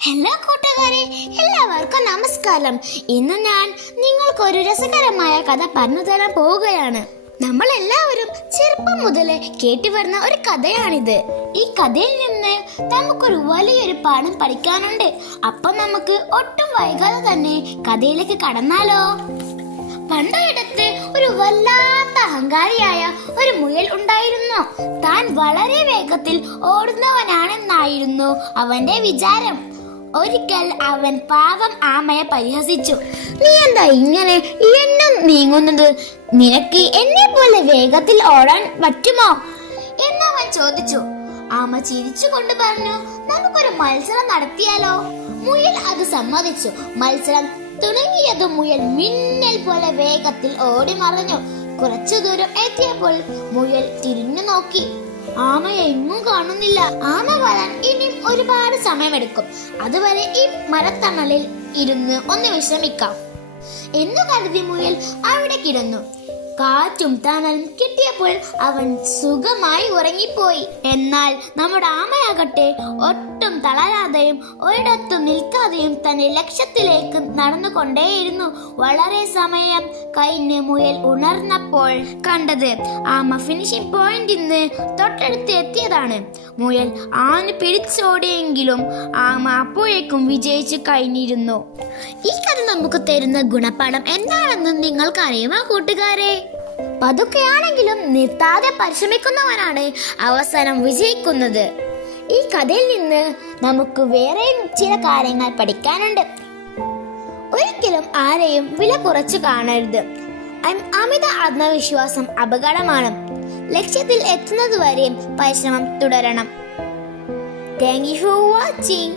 Hello കൂട്ടുകാരെ, എല്ലാവർക്കും നമസ്കാരം. ഇന്ന് ഞാൻ നിങ്ങൾക്കൊരു രസകരമായ കഥ പറഞ്ഞു തരാൻ പോവുകയാണ്. നമ്മൾ എല്ലാവരും ചെറുപ്പം മുതലേ കേട്ടുവരുന്ന ഒരു കഥയാണിത്. ഈ കഥയിൽ നിന്ന് നമുക്കൊരു വലിയൊരു പാഠം പഠിക്കാനുണ്ട്. അപ്പം നമുക്ക് ഒട്ടും വൈകാതെ തന്നെ കഥയിലേക്ക് കടന്നാലോ? പണ്ടൊരിടത്ത് ഒരു വല്ലാത്ത അഹങ്കാരിയായ ഒരു മുയൽ ഉണ്ടായിരുന്നു. താൻ വളരെ വേഗത്തിൽ ഓടുന്നവനാണെന്നായിരുന്നു അവന്റെ വിചാരം. ഒരിക്കൽ അവൻ പാവം ആമയെ പരിഹസിച്ചു. നീ എന്താ ഇങ്ങനെ എന്നും നീങ്ങുന്നത്? നിനക്ക് എന്നെ പോലെ വേഗത്തിൽ ഓടാൻ പറ്റുമോ എന്നവൻ ചോദിച്ചു. ആമ ചിരിച്ചുകൊണ്ട് പറഞ്ഞു, നമുക്കൊരു മത്സരം നടത്തിയാലോ? മുയൽ അത് സമ്മതിച്ചു. മത്സരം തുടങ്ങിയതും മുയൽ മിന്നൽ പോലെ വേഗത്തിൽ ഓടി മറഞ്ഞു. കുറച്ചു ദൂരം എത്തിയപ്പോൾ മുയൽ തിരിഞ്ഞു നോക്കി. ആമയെ എങ്ങും കാണുന്നില്ല. ആമ വരാൻ ഇനിയും ഒരുപാട് സമയമെടുക്കും. അതുവരെ ഈ മരത്തണലിൽ ഇരുന്ന് ഒന്ന് വിശ്രമിക്കാം എന്നു കരുതി മുയൽ അവിടെ കിടന്നു. കാറ്റും തണലും കിട്ടിയപ്പോൾ അവൻ സുഖമായി ഉറങ്ങിപ്പോയി. എന്നാൽ നമ്മുടെ ആമയാകട്ടെ ഒട്ടും തളരാതെയും ഒരിടത്തും നിൽക്കാതെയും തന്റെ ലക്ഷ്യത്തിലേക്ക് നടന്നുകൊണ്ടേയിരുന്നു. വളരെ സമയം കഴിഞ്ഞ് മുയൽ ഉണർന്നപ്പോൾ കണ്ടത് ആമ ഫിനിഷിംഗ് പോയിന്റിന് തൊട്ടടുത്ത് എത്തിയതാണ്. മുയൽ ആഞ്ഞു പിടിച്ചോടിയെങ്കിലും ആമ അപ്പോഴേക്കും വിജയിച്ചു കഴിഞ്ഞിരുന്നു. ഈ കഥ നമുക്ക് തരുന്ന ഗുണപാഠം എന്താണെന്ന് നിങ്ങൾക്കറിയുമോ കൂട്ടുകാരെ? പതുക്കെയാണെങ്കിലും നിർത്താതെ പരിശ്രമിക്കുന്നവനാണ് അവസാനം വിജയിക്കുന്നത്. ഈ കഥയിൽ നിന്ന് നമുക്ക് വേറെയും ചില കാര്യങ്ങൾ പഠിക്കാനുണ്ട്. ഒരിക്കലും ആരെയും വില കുറച്ചു കാണരുത്. അമിത ആത്മവിശ്വാസം അപകടമാണ്. ലക്ഷ്യത്തിൽ എത്തുന്നതുവരെയും പരിശ്രമം തുടരണം. Thank you for watching.